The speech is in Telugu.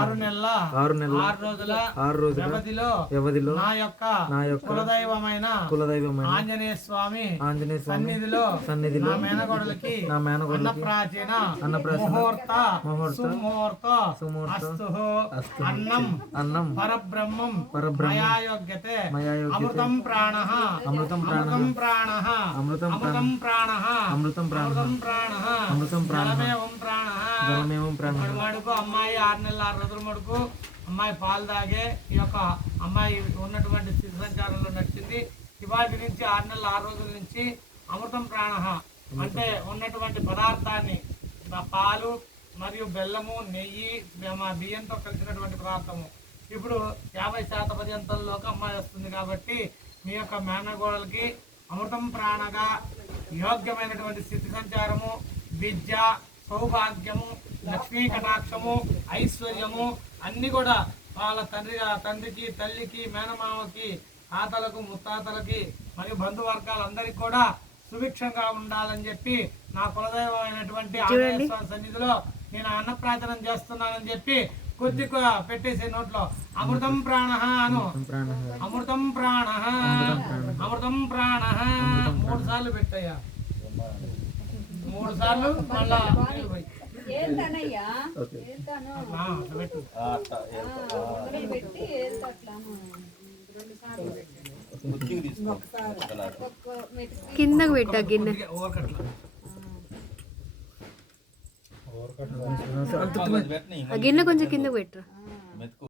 6 నెలల 6 రోజుల వ్యవధిలో నా యొక్క కులదైవమైన ఆంజనేయ స్వామి సన్నిధిలో నా మేనగోడలకి అన్నప్రాచీన ముహూర్త సుముహూర్త అన్నం పరబ్రహ్మం మయాయోగ్యతే అమృతం ప్రాణః అమృతం ప్రాణః అమృతం ప్రాణః జలమేవం ప్రాణః మడుకు అమ్మాయి 6 నెలల 6 రోజుల మడుకు అమ్మాయి పాలు తాగే ఈ యొక్క అమ్మాయి ఉన్నటువంటి స్థితి సంచారంలో నడిచింది. ఇవాటి నుంచి 6 నెలల 6 రోజుల నుంచి అమృతం ప్రాణః అంటే ఉన్నటువంటి పదార్థాన్ని పాలు మరియు బెల్లము నెయ్యి బియ్యంతో కలిసినటువంటి పదార్థము ఇప్పుడు 50% పర్యంతంలోకి అమ్మాయి వస్తుంది. కాబట్టి మీ యొక్క మేనగోడలకి అమృతం ప్రాణగా యోగ్యమైనటువంటి స్థితి సంచారము, విద్య, సౌభాగ్యము, లక్ష్మీ కటాక్షము, ఐశ్వర్యము అన్ని కూడా వాళ్ళ తండ్రికి తల్లికి మేనమామకి తాతలకు ముత్తాతలకి మరియు బంధువర్గాలందరికీ కూడా సుభిక్షంగా ఉండాలని చెప్పి నా కులదైవమైనటువంటి ఆంజనేయ స్వామి సన్నిధిలో నేను అన్నప్రాచనం చేస్తున్నానని చెప్పి కొద్దిగా పెట్టేసే నోట్లో అమృతం ప్రాణః అను. అమృతం ప్రాణః అమృతం ప్రాణః 3 సార్లు పెట్టయ్యా. 3 సార్లు మళ్ళా కిందకు పెట్టా గిన్నె గిన్నె కొంచెం కిందకు పెట్టరా.